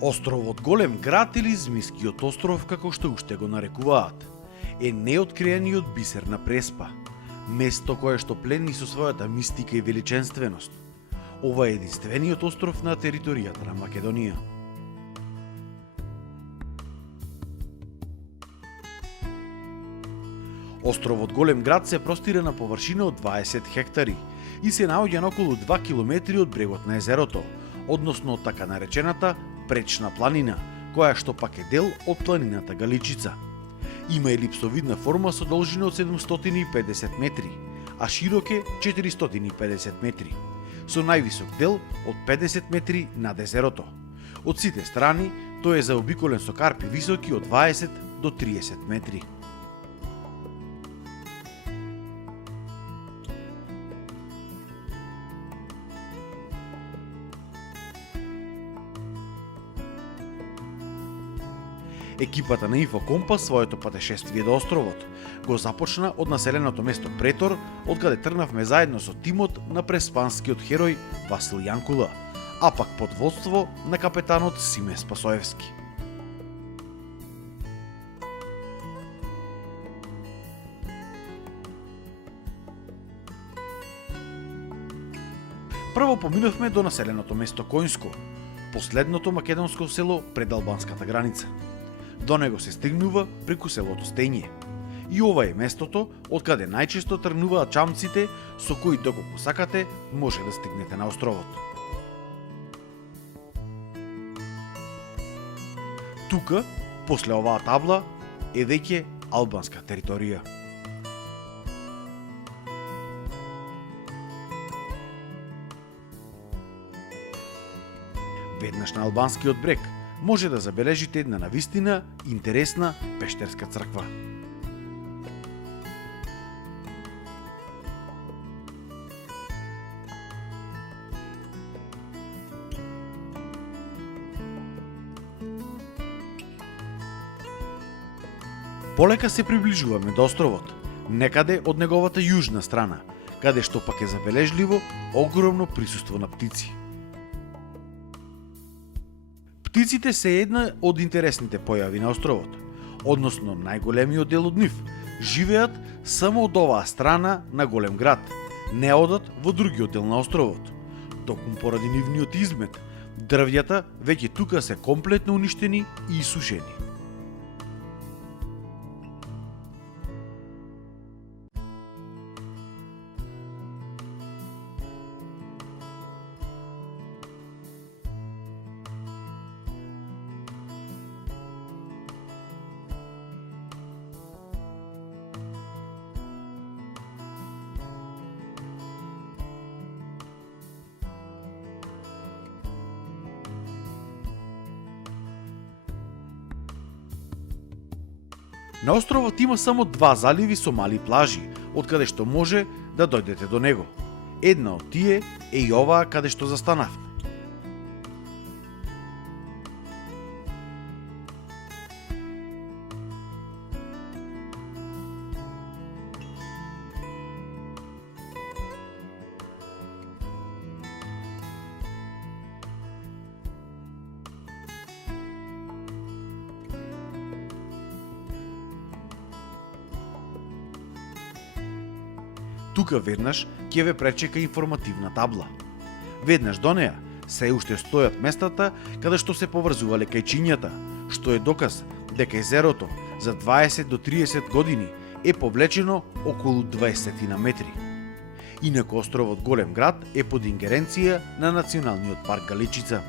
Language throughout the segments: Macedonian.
Островот Голем град или Змискиот остров, како што уште го нарекуваат, е неоткриениот бисер на Преспа, место кое што плени со својата мистика и величенственост. Ова е единствениот остров на територијата на Македонија. Островот Голем град се простира на површина од 20 хектари и се наоѓа на околу 2 километри од брегот на езерото, односно од така наречената Пречна планина, која што пак е дел од планината Галичица. Има елипсовидна форма со должина од 750 метри, а широк е 450 метри, со највисок дел од 50 метри над езерото. Од сите страни тој е заобиколен со карпи високи од 20 до 30 метри. Екипата на Инфокомпас своето патешествие до островот го започна од населеното место Претор, од каде тргнавме заедно со тимот на преспанскиот херој Васил Јанкула, а пак под водство на капетанот Симе Спасоевски. Прво поминавме до населеното место Којнско, последното македонско село пред албанската граница. До него се стигнува преку селото Стење. И ова е местото од каде најчесто тргнуваат чамците со кои доколку сакате може да стигнете на островот. Тука, после оваа табла, е веќе албанска територија. Веднаш на албанскиот брег може да забележите една навистина интересна пештерска црква. Полека се приближуваме до островот, некаде од неговата јужна страна, каде што пак е забележливо огромно присуство на птици. Птиците се една од интересните појави на островот, односно најголемиот дел од нив живеат само од оваа страна на Голем град, не одат во другиот дел на островот. Токму поради нивниот измет, дрвјата веќе тука се комплетно уништени и исушени. На островот има само два заливи со мали плажи, од каде што може да дојдете до него. Една од тие е и оваа каде што застанавме. Тука веднаш ќе ве пречека информативна табла. Веднаш до неа се уште стојат местата каде што се поврзувале кајчињата, што е доказ дека езерото за 20 до 30 години е повлечено околу 20 на метри. Инаку островот Голем град е под ингеренција на Националниот парк Галичица.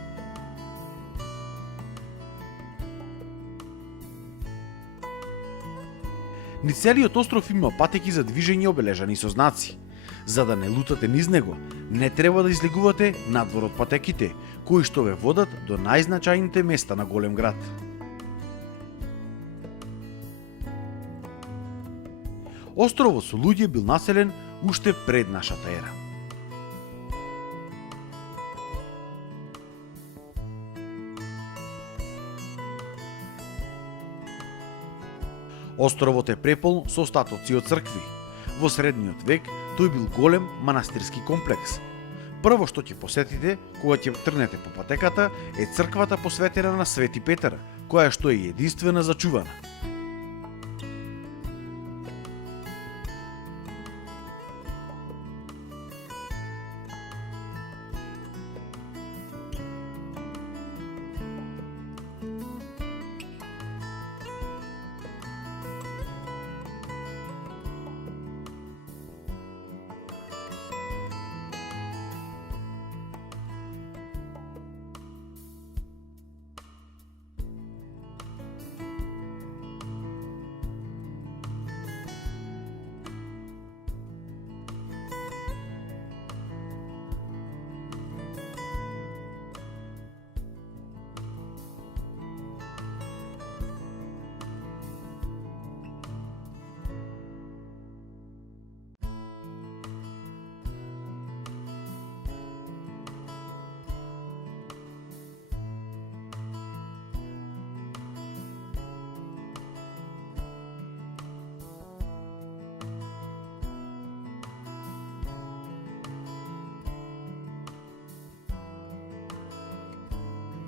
Низ целиот остров има патеки за движење обележани со знаци. За да не лутате низ него, не треба да излегувате надвор од патеките, кои што ве водат до најзначајните места на Голем град. Островот со луѓе бил населен уште пред нашата ера. Островот е преполн со остатоци од цркви. Во средниот век тој бил голем манастирски комплекс. Прво што ќе посетите кога ќе тргнете по патеката е црквата посветена на Свети Петар, која што е единствена зачувана.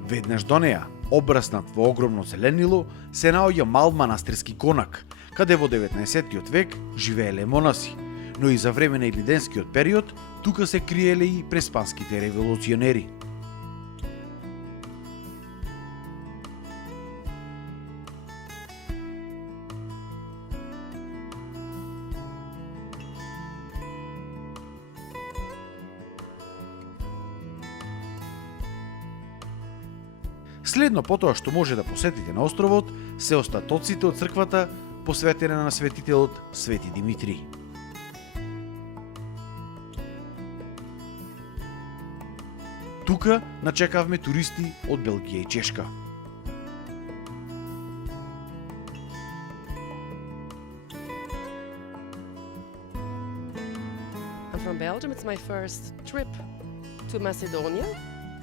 Веднаш до неа, обраснат во огромно зеленило, се наоѓа мал манастирски конак, каде во 19. век живееле монаси, но и за време на илиденскиот период тука се криеле и преспанските револуционери. Следно потоа што може да посетите на островот се остатоците од црквата посветена на светителот Свети Димитрий. Тука начекавме туристи од Белгија и Чешка. I'm from Belgium. It's my first trip to Macedonia.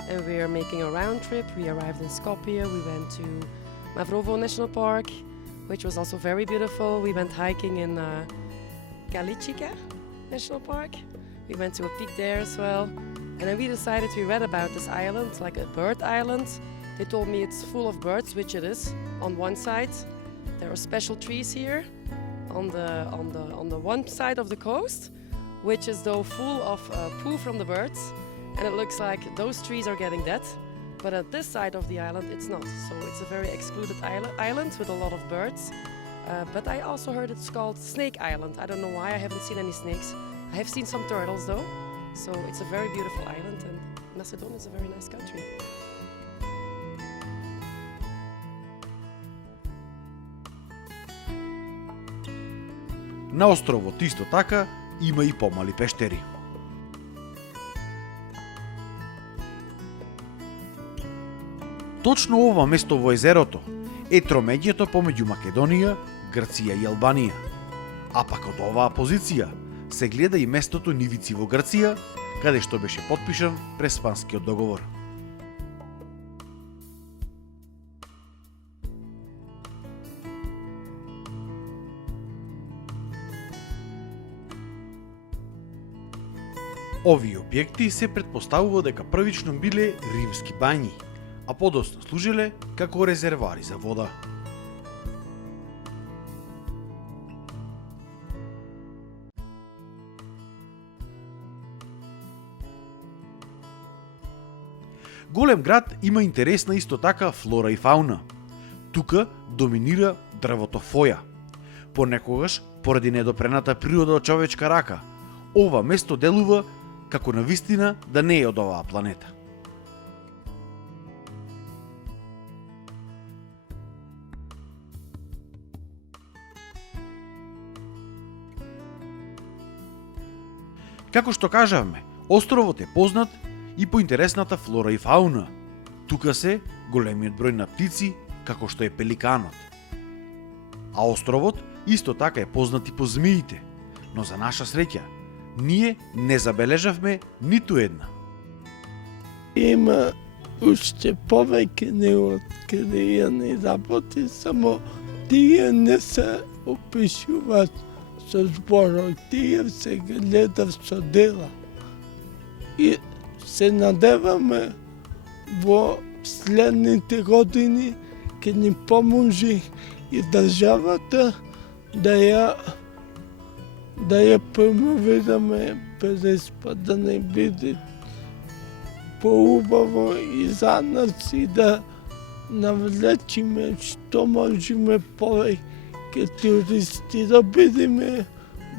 And we are making a round trip. We arrived in Skopje. We went to Mavrovo National Park, which was also very beautiful. We went hiking in Galichika National Park. We went to a peak there as well. And then we decided, we read about this island, like a bird island. They told me it's full of birds, which it is. On one side, there are special trees here on the one side of the coast, which is though full of poo from the birds. And it looks like those trees are getting dead, but at this side of the island it's not. So it's a very excluded island with a lot of birds. But I also heard it's called Snake Island. I don't know why, I haven't seen any snakes. I have seen some turtles though. So it's a very beautiful island, and Macedonia is a very nice country. На островот исто така има и помали пештери. Точно ова место во езерото е тромеѓето помеѓу Македонија, Грција и Албанија. А пак од оваа позиција се гледа и местото Нивици во Грција, каде што беше потпишан Преспанскиот договор. Овие објекти се претпоставува дека првично биле римски бањи, а подоцна служеле како резервари за вода. Голем град има интересна исто така флора и фауна. Тука доминира дрвото фоја. Понекогаш, поради недопрената природа од човечка рака, ова место делува како навистина да не е од оваа планета. Како што кажавме, островот е познат и по интересната флора и фауна. Тука се големиот број на птици, како што е пеликанот. А островот исто така е познат и по змиите, но за наша среќа, ние не забележавме ниту една. Има уште повеќе неоткриени работи, само тие не се опишуваат со зборот, тие се гледат со дела. И се надеваме во следните години ќе ни поможи и државата да ја промовираме Преспа, да не биде поубаво и за нас и да навлечиме што можеме повеќе туристи, да бидеме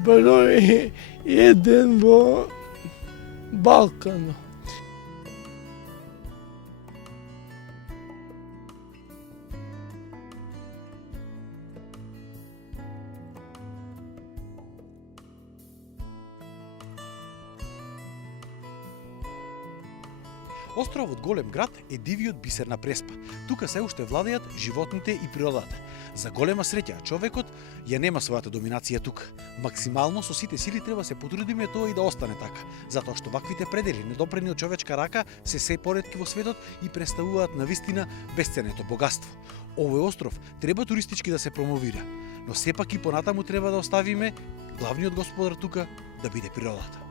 број еден во Балканот. Островот Голем град е дивиот бисер на Преспа. Тука се уште владеат животните и природата. За голема среќа, човекот ја нема својата доминација тука. Максимално со сите сили треба се потрудиме тоа и да остане така, затоа што ваквите предели, недопрени од човечка рака, се поретки во светот и представуваат навистина бесценето богатство. Овој остров треба туристички да се промовира, но сепак и понатаму треба да оставиме главниот господар тука да биде природата.